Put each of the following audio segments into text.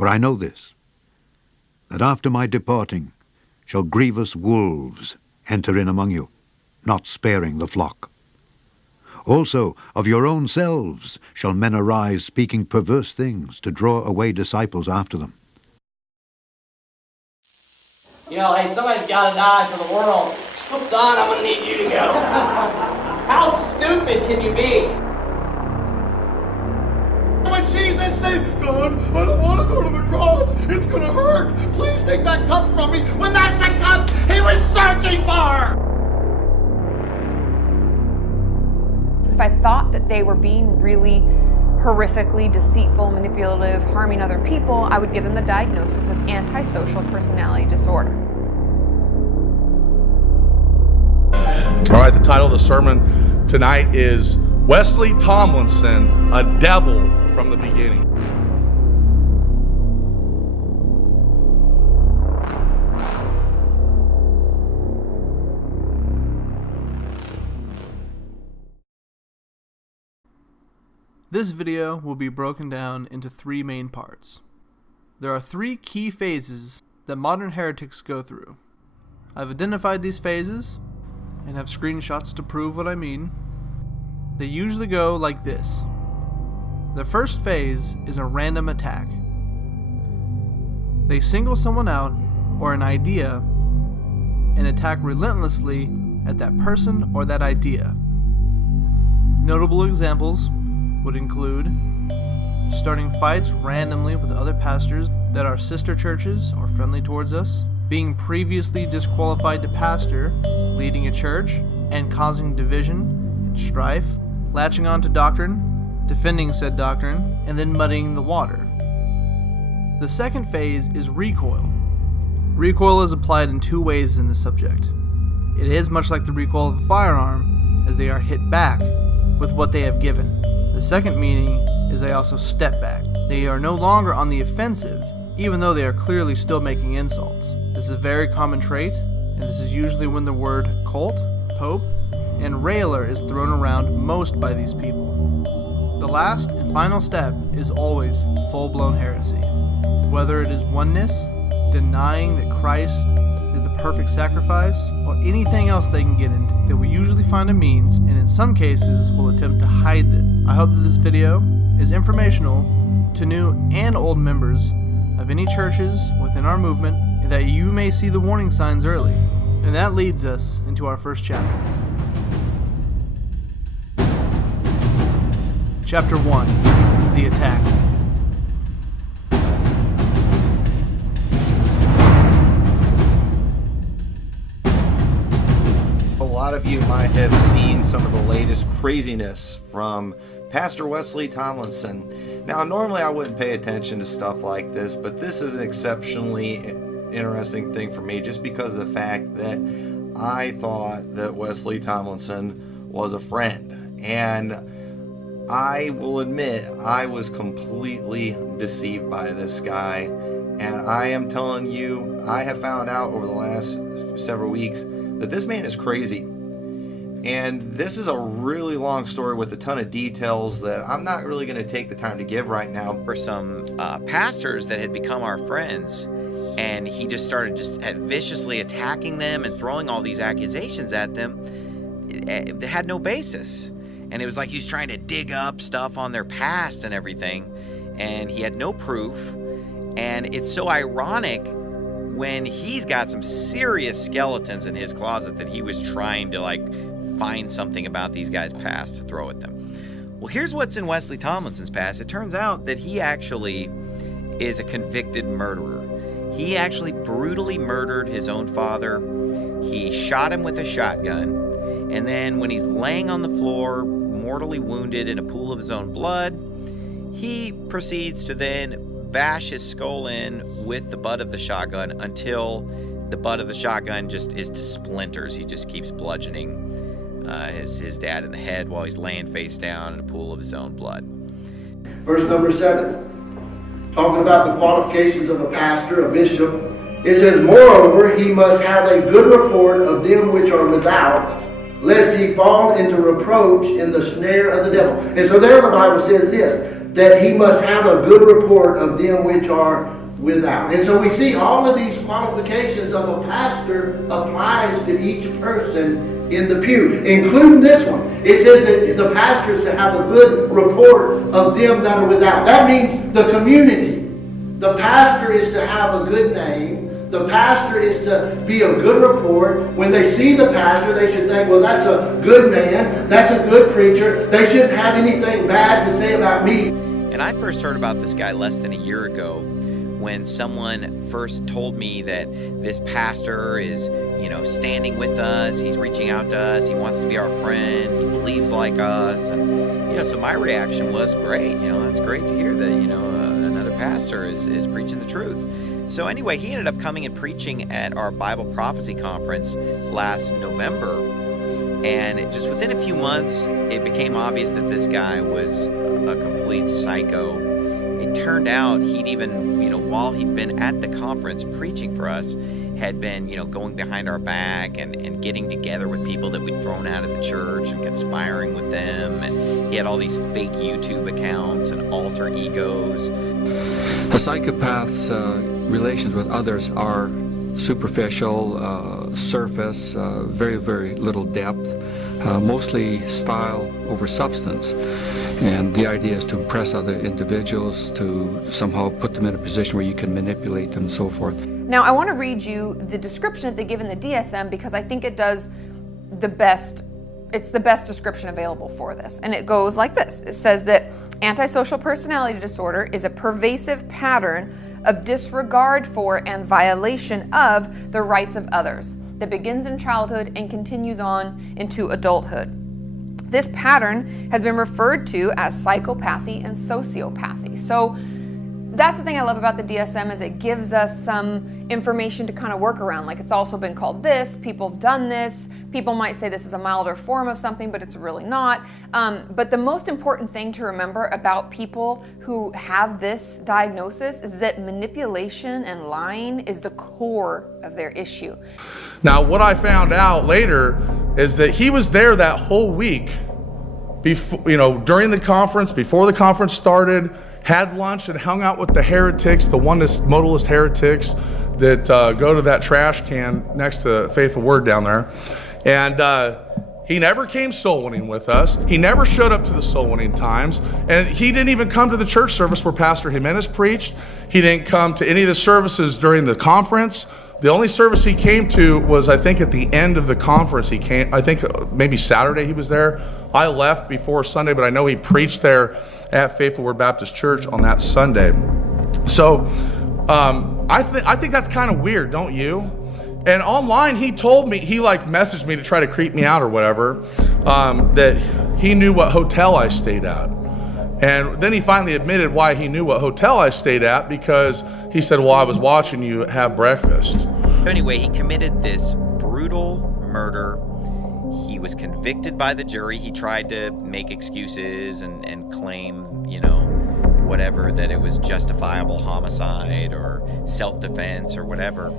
For I know this, that after my departing shall grievous wolves enter in among you, not sparing the flock. Also of your own selves shall men arise, speaking perverse things, to draw away disciples after them. You know, hey, somebody's got to die for the world. Son, I'm going to need you to go. How stupid can you be? When Jesus said, God, I don't want to go to the cross. It's going to hurt. Please take that cup from me. When that's the cup he was searching for. If I thought that they were being really horrifically deceitful, manipulative, harming other people, I would give them the diagnosis of antisocial personality disorder. All right, the title of the sermon tonight is Wesley Tomlinson, a Devil from the Beginning. This video will be broken down into three main parts. There are three key phases that modern heretics go through. I've identified these phases and have screenshots to prove what I mean. They usually go like this. The first phase is a random attack. They single someone out or an idea and attack relentlessly at that person or that idea. Notable examples would include starting fights randomly with other pastors that are sister churches or friendly towards us, being previously disqualified to pastor, leading a church, and causing division and strife, latching on to doctrine, defending said doctrine, and then muddying the water. The second phase is recoil. Recoil is applied in two ways in this subject. It is much like the recoil of a firearm, as they are hit back with what they have given. The second meaning is they also step back. They are no longer on the offensive, even though they are clearly still making insults. This is a very common trait, and this is usually when the word cult, pope, and railer is thrown around most by these people. The last and final step is always full-blown heresy. Whether it is oneness, denying that Christ is the perfect sacrifice, or anything else they can get into, they will usually find a means, and in some cases will attempt to hide it. I hope that this video is informational to new and old members of any churches within our movement, and that you may see the warning signs early. And that leads us into our first chapter. Chapter 1, The Attack. A lot of you might have seen some of the latest craziness from Pastor Wesley Tomlinson. Now, normally I wouldn't pay attention to stuff like this, but this is an exceptionally interesting thing for me just because of the fact that I thought that Wesley Tomlinson was a friend. And I will admit I was completely deceived by this guy. And I am telling you, I have found out over the last several weeks that this man is crazy. And this is a really long story with a ton of details that I'm not really going to take the time to give right now. For some pastors that had become our friends, and he just started viciously attacking them and throwing all these accusations at them that had no basis. And it was like he was trying to dig up stuff on their past and everything, and he had no proof. And it's so ironic when he's got some serious skeletons in his closet that he was trying to find something about these guys' past to throw at them. Well, here's what's in Wesley Tomlinson's past. It turns out that he actually is a convicted murderer. He actually brutally murdered his own father. He shot him with a shotgun, and then when he's laying on the floor, mortally wounded in a pool of his own blood, he proceeds to then bash his skull in with the butt of the shotgun until the butt of the shotgun just is to splinters. He just keeps bludgeoning his dad in the head while he's laying face down in a pool of his own blood. Verse number 7, talking about the qualifications of a pastor, a bishop, it says, moreover, he must have a good report of them which are without, lest he fall into reproach in the snare of the devil. And so there the Bible says this, that he must have a good report of them which are without. And so we see all of these qualifications of a pastor applies to each person in the pew, including this one. It says that the pastor is to have a good report of them that are without. That means the community. The pastor is to have a good name. The pastor is to be a good report. When they see the pastor, they should think, well, that's a good man. That's a good preacher. They shouldn't have anything bad to say about me. And I first heard about this guy less than a year ago when someone first told me that this pastor is, standing with us. He's reaching out to us. He wants to be our friend. He believes like us. And, so my reaction was, great. That's great to hear that, another pastor is preaching the truth. So anyway, he ended up coming and preaching at our Bible Prophecy Conference last November. And just within a few months, it became obvious that this guy was a complete psycho. It turned out he'd even, while he'd been at the conference preaching for us, had been, going behind our back and getting together with people that we'd thrown out of the church and conspiring with them. And he had all these fake YouTube accounts and alter egos. The psychopath's relations with others are superficial, surface, very, very little depth, mostly style over substance. And the idea is to impress other individuals, to somehow put them in a position where you can manipulate them and so forth. Now, I want to read you the description that they give in the DSM because I think it does the best. It's the best description available for this. And it goes like this. It says that antisocial personality disorder is a pervasive pattern of disregard for and violation of the rights of others that begins in childhood and continues on into adulthood. This pattern has been referred to as psychopathy and sociopathy. So that's the thing I love about the DSM is it gives us some information to kind of work around. Like it's also been called this, people have done this, people might say this is a milder form of something, but it's really not. But the most important thing to remember about people who have this diagnosis is that manipulation and lying is the core of their issue. Now, what I found out later is that he was there that whole week, during the conference, before the conference started, had lunch and hung out with the heretics, the oneness modalist heretics that go to that trash can next to Faithful Word down there. And he never came soul winning with us. He never showed up to the soul winning times. And he didn't even come to the church service where Pastor Jimenez preached. He didn't come to any of the services during the conference. The only service he came to was, I think, at the end of the conference. He came, I think maybe Saturday he was there. I left before Sunday, but I know he preached there at Faithful Word Baptist Church on that Sunday. So I think that's kind of weird, don't you? And online he told me, he messaged me to try to creep me out or whatever, that he knew what hotel I stayed at. And then he finally admitted why he knew what hotel I stayed at, because he said, well, I was watching you have breakfast. Anyway, he committed this brutal murder. He was convicted by the jury. He tried to make excuses and claim, whatever, that it was justifiable homicide or self-defense or whatever.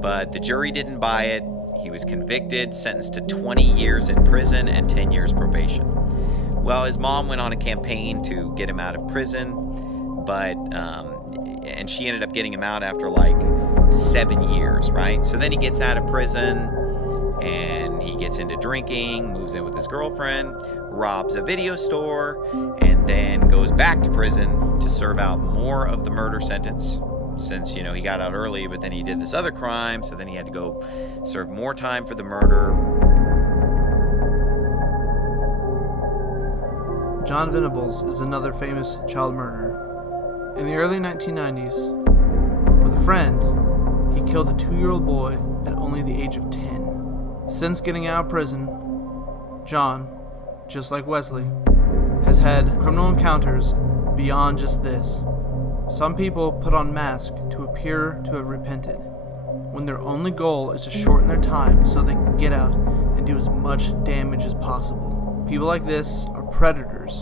But the jury didn't buy it. He was convicted, sentenced to 20 years in prison and 10 years probation. Well, his mom went on a campaign to get him out of prison, but and she ended up getting him out after 7 years, right? So then he gets out of prison and he gets into drinking, moves in with his girlfriend, robs a video store, and then goes back to prison to serve out more of the murder sentence. Since, he got out early, but then he did this other crime, so then he had to go serve more time for the murder. John Venables is another famous child murderer. In the early 1990s, with a friend, he killed a 2-year-old boy at only the age of 10. Since getting out of prison, John, just like Wesley, has had criminal encounters beyond just this. Some people put on masks to appear to have repented, when their only goal is to shorten their time so they can get out and do as much damage as possible. People like this are predators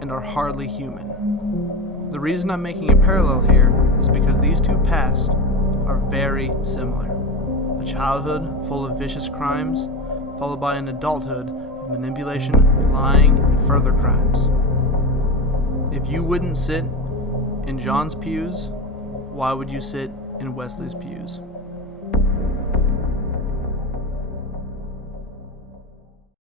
and are hardly human. The reason I'm making a parallel here is because these two pasts are very similar. A childhood full of vicious crimes, followed by an adulthood of manipulation, lying, and further crimes. If you wouldn't sit in John's pews, why would you sit in Wesley's pews?